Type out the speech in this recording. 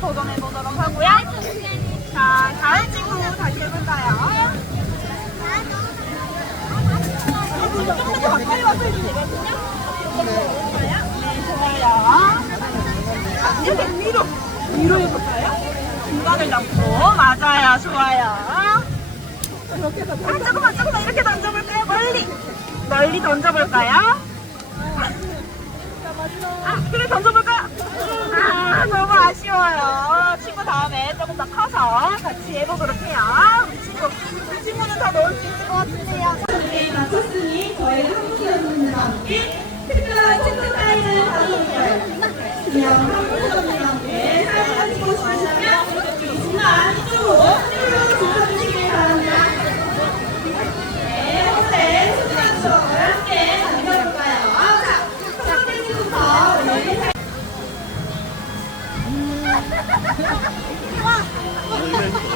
도전해 보도록 하고요. 자, 다음 친구 다시 해볼까요? 네. 좋아요. 아, 조금만, 조금만 이렇게 던져볼까요? 멀리. 멀리 던져볼까요? 아, 그래 던져볼까요? 아, 너무 아쉬워요. 친구 다음에 조금 더 커서 같이 해보도록 해요. 우리 친구, 우리 친구는 다 넣을 수 있을 것 같은데요. 네, 마쳤으니 저희 한국 여러분들과 함께 특별한 친구 사인을 받아볼까요? 와!